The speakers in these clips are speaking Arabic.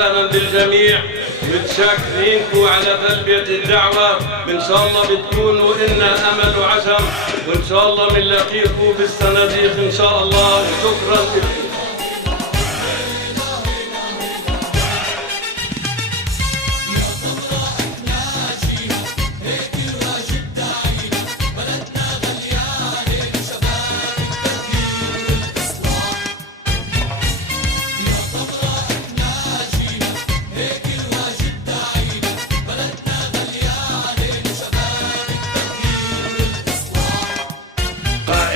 وسهلا بالجميع. متشكرينكم على تلبية الدعوة، وإن شاء الله بتكونوا إلنا أمل وعزم، وإن شاء الله بنلاقيكم بالصناديق إن شاء الله. شكرا لكم.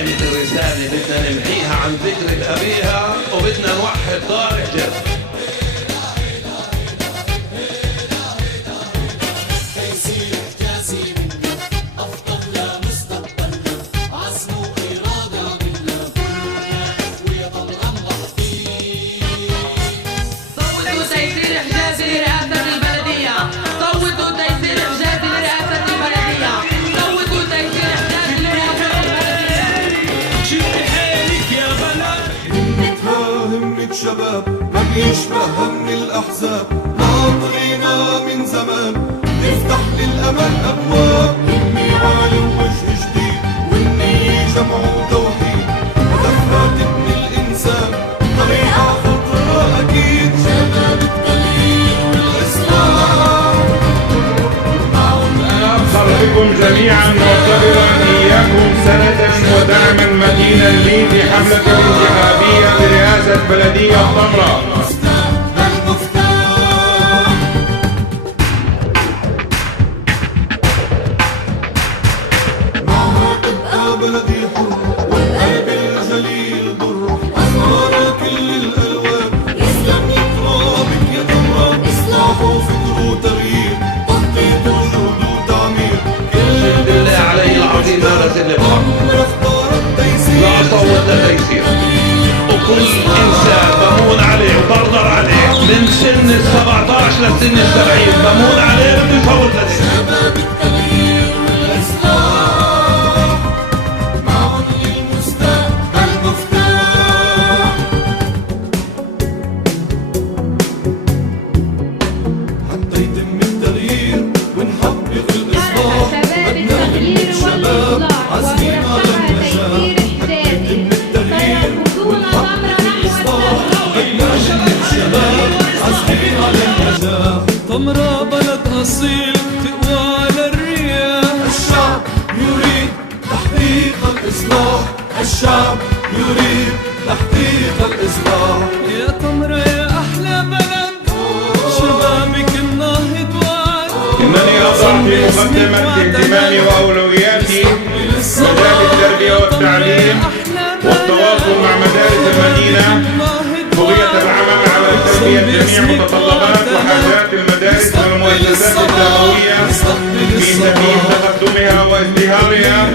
الرسالة بدنا نمحيها عن ذكر أبيها، وبدنا نوحد دار حجر. شباب ما بيشبه من الأحزاب، ناطرينا من زمان نفتح للأمل أبواب. إني عالم وجه جديد والنية جمع وتوحيد، هدفها تبني الإنسان طريقة خطرة أكيد. شباب التغيير والإصلاح نرحب بكم جميعا معتبرا إياكم سنة ودعما متينا لي في حملة انتخابية لرئاسة بلدية طمرة. معها تبقى بلدي حر والقلب الجليل ضر، أسرار كل الألوان يسلم يترابك يا طمرة. إصلاح وفكر وتغيير، تخطيط وجهد وتعمير. الحمد لله علي العظيم مارس اللقاء، لا صوت لتيسير، وكل إنسان بمون عليه وبرضر عليه من سن 17 لسن 70 بمون عليه بده يصوت لتيسير. طمرة بلد أصيل تقوى على الرياح. الشعب يريد تحقيق الإصلاح، الشعب يريد تحقيق الإصلاح. يا طمرة يا أحلى بلد شبابك الناهض وعد. إنني أضع في مقدمة اهتمامي وأولوياتي مجال التربية والتعليم والتواصل مع مدارس المدينة، بغية العمل على تلبية جميع متطلبات وحاجات المدارس والمؤسسات التربوية في سبيل تقدمها وازدهارها،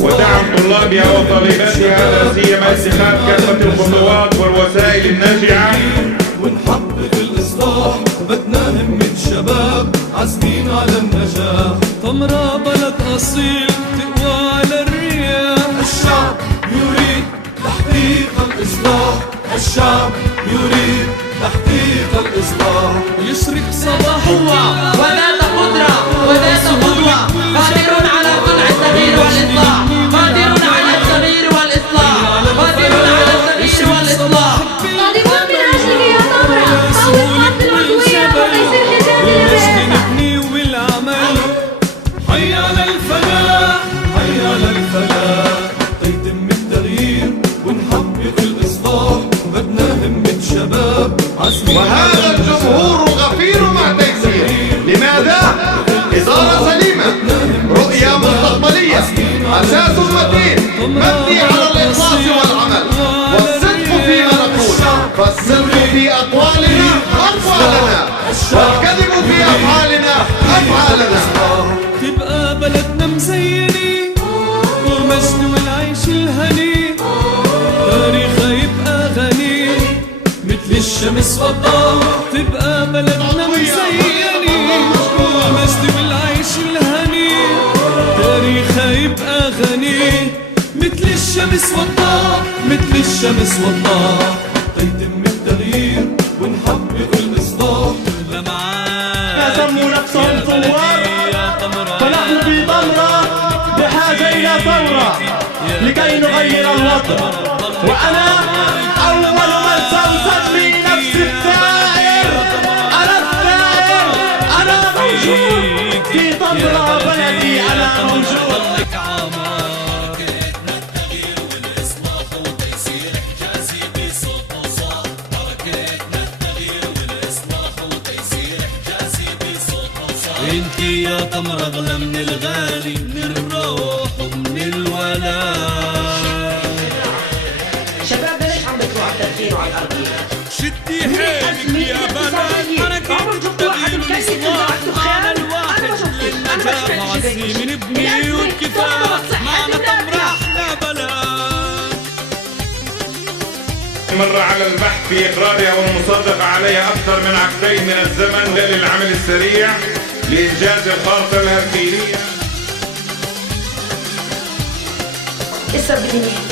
ودعم طلابها وطالباتها، لا سيما اتخاذ كافة الخطوات والوسائل الناجعة. ونحقق الإصلاح بدنا همة شباب عازمين على النجاح. طمرة بلد أصيل تقوى على الرياح. الشعب يريد تحقيق الإصلاح، الشعب يريد تحقيق الإصلاح. يشرق صباح قوة وذات قدرة وذات قدوة، قادر على صنع التغيير والإصلاح، قادر على التغيير والإصلاح، قادر على التغيير والإصلاح. طالبون من أجلك يا طمرة، قوي الخط العضوية وتيسير حجاب الرئاسة. نبني والعمل حي على الفلاح، حي على الفلاح. تيتم التغيير ونحقق الإصلاح بدنا همة شباب عزمين. وهذا الجمهور غفير مع تيسير. لماذا؟ إدارة سليمة، رؤية مستقبلية، أساس متين مبني على الإخلاص والعمل والصدق فيما نقول، فالصدق في أقوالنا أقوالنا، والكذب في أفعالنا أفعالنا. تبقى بلدنا مزينة والمجد والعيش الهني، تاريخها يبقى غني مثل الشمس والضوء. تبقى بلدنا مزينة والمجد والعيش الهني، تاريخها يبقى غني مثل الشمس والضوء، مثل الشمس والضوء. تيتم التغيير ونحقق الثوار، فنحن في طمرة بحاجة إلى ثورة لكي نغير الوضع. وأنا أول من سأسمي نفسي الثائر. أنا الثائر، أنا موجود في طمرة بلدي، أنا موجود. انتي يا تمر اغلى من الغالي، من الروح ومن الولاء. شباب ليش عم بتروح على التدخين وعلى الارضيه؟ شدي حيلك يا بلد، عمر شفت واحد مكيف يطلع الدخان؟ انا ما شفت عزي من بيوت كفاح، معنا تمر احلى بلد. مر على البحث في إقرارها والمصادقة عليها أكثر من عقدين من الزمن للعمل السريع لإنجاز الخارطة الهركيلية. هسه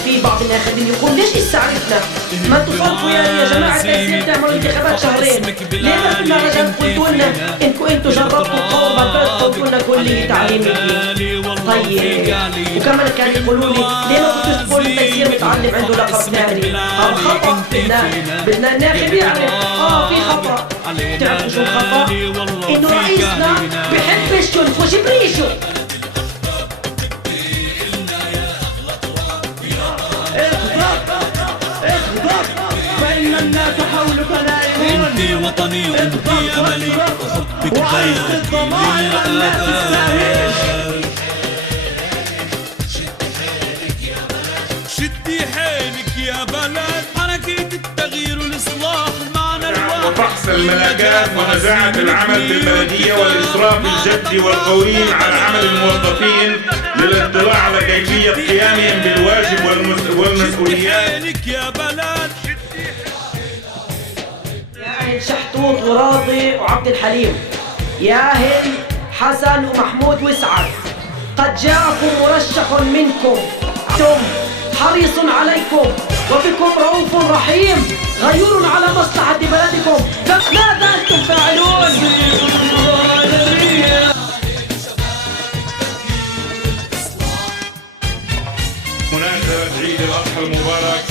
في بعض الناخبين يقول ليش هسه عرفنا؟ ما تصرفوا يا جماعه التيسير تعملوا انتخابات شهرين، ليه ما في مهرجان قلتوا لنا انكم انتم جربتوا تطوروا بالبلد قلتوا لنا كليه تعليم الدين؟ طيب وكمان كانوا يقولوا لي ليه ما كنتوش تقولوا التيسير متعلم عنده لقب ثاني؟ خطا. بدنا الناخب يعرف في خطا. بتعرفوا شو الخطا؟ انه رئيسنا بحبش ينفش بريشه. فإن الناس حولك نائمون. انتي وطني وانتي املي وحبك وعز الضمائر التي تستاهل. شدي حيلك يا بلد، حركة التغيير والإصلاح معنا الواحد. وفحص الملاقات ونزاعة العمل في البلدية والإسراف الجدي والقوي على عمل الموظفين للاطلاع على كيفية قيامهم بالواجب والمسؤوليات. يا بلد يا أهل شحتوط وراضي وعبد الحليم، يا أهل حسن ومحمود وسعد، قد جاءكم مرشح منكم حريص عليكم وبكم رؤوف رحيم، غيور على مصلحة بلدكم، فماذا أنتم فاعلون؟ مناسبة عيد الأضحى المبارك